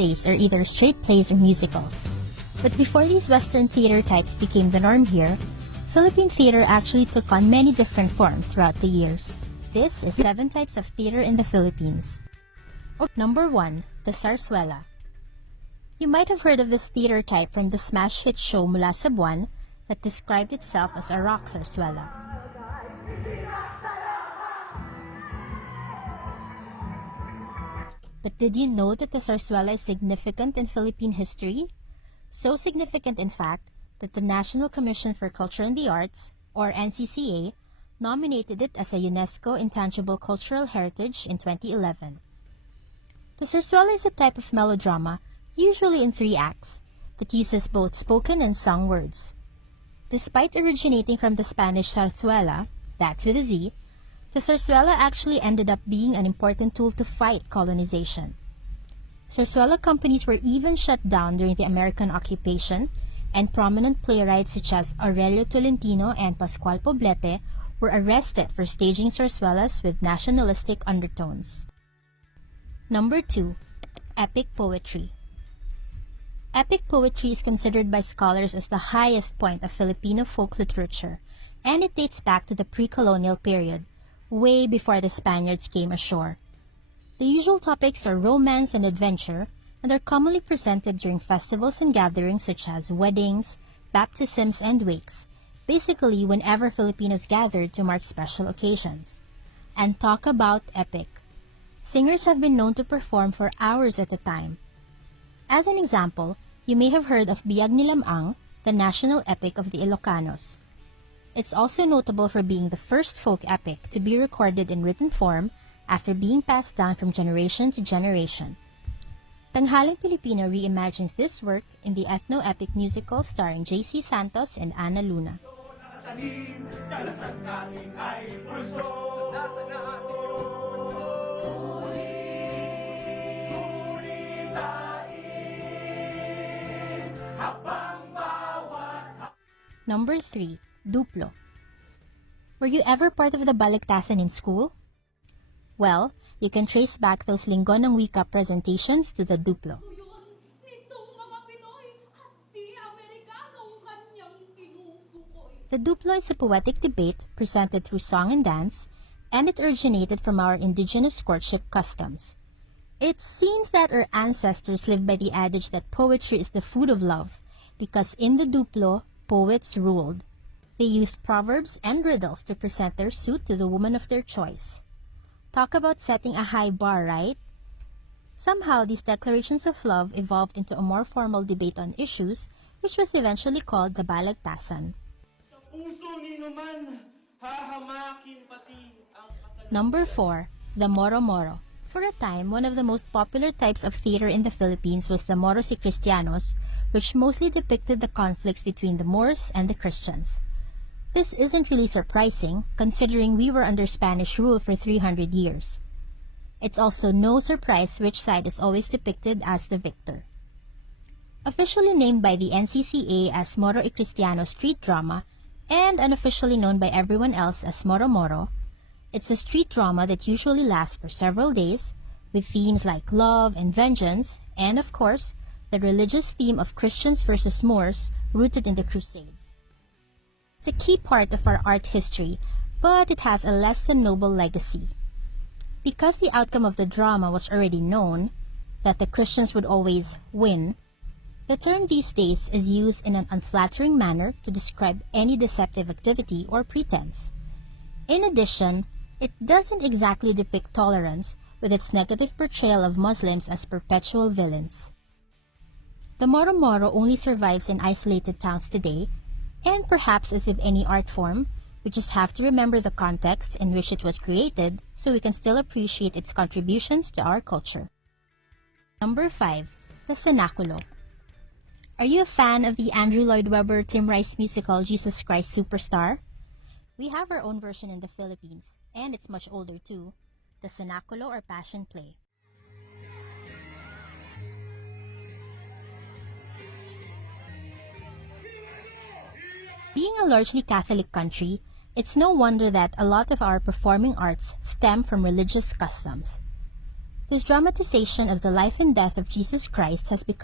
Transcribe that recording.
days are either straight plays or musicals. But before these Western theater types became the norm here, Philippine theater actually took on many different forms throughout the years. This is 7 types of theater in the Philippines. Number 1. The Zarzuela. You might have heard of this theater type from the smash hit show Mula sa Buwan that described itself as a rock zarzuela. But did you know that the zarzuela is significant in Philippine history? So significant, in fact, that the National Commission for Culture and the Arts, or NCCA, nominated it as a UNESCO Intangible Cultural Heritage in 2011. The zarzuela is a type of melodrama, usually in 3 acts, that uses both spoken and sung words. Despite originating from the Spanish zarzuela, that's with a Z, the zarzuela actually ended up being an important tool to fight colonization. Zarzuela companies were even shut down during the American occupation, and prominent playwrights such as Aurelio Tolentino and Pascual Poblete were arrested for staging zarzuelas with nationalistic undertones. Number 2. Epic poetry. Epic poetry is considered by scholars as the highest point of Filipino folk literature, and it dates back to the pre-colonial period, way before the Spaniards came ashore. The usual topics are romance and adventure, and are commonly presented during festivals and gatherings such as weddings, baptisms, and wakes, basically whenever Filipinos gathered to mark special occasions. And talk about epic. Singers have been known to perform for hours at a time. As an example, you may have heard of Biyag ni Lam-ang, the national epic of the Ilocanos. It's also notable for being the first folk epic to be recorded in written form after being passed down from generation to generation. Tanghaling Pilipino reimagines this work in the ethno-epic musical starring J.C. Santos and Ana Luna. Number 3. Duplo. Were you ever part of the Baliktasan in school? Well, you can trace back those Linggo ng Wika presentations to the Duplo. The Duplo is a poetic debate presented through song and dance, and it originated from our indigenous courtship customs. It seems that our ancestors lived by the adage that poetry is the food of love, because in the Duplo, poets ruled. They used proverbs and riddles to present their suit to the woman of their choice. Talk about setting a high bar, right? Somehow, these declarations of love evolved into a more formal debate on issues, which was eventually called the Balagtasan. Number 4. The Moro Moro. For a time, one of the most popular types of theater in the Philippines was the Moros y Cristianos, which mostly depicted the conflicts between the Moors and the Christians. This isn't really surprising, considering we were under Spanish rule for 300 years. It's also no surprise which side is always depicted as the victor. Officially named by the NCCA as Moro y Cristiano Street Drama, and unofficially known by everyone else as Moro Moro, it's a street drama that usually lasts for several days, with themes like love and vengeance, and of course, the religious theme of Christians versus Moors rooted in the Crusades. It's a key part of our art history, but it has a less than noble legacy. Because the outcome of the drama was already known, that the Christians would always win, the term these days is used in an unflattering manner to describe any deceptive activity or pretense. In addition, it doesn't exactly depict tolerance with its negative portrayal of Muslims as perpetual villains. The Moro Moro only survives in isolated towns today, and perhaps as with any art form, we just have to remember the context in which it was created so we can still appreciate its contributions to our culture. Number 5. The Cenaculo. Are you a fan of the Andrew Lloyd Webber Tim Rice musical Jesus Christ Superstar? We have our own version in the Philippines, and it's much older too, the Cenaculo or Passion Play. Being a largely Catholic country, it's no wonder that a lot of our performing arts stem from religious customs. This dramatization of the life and death of Jesus Christ has become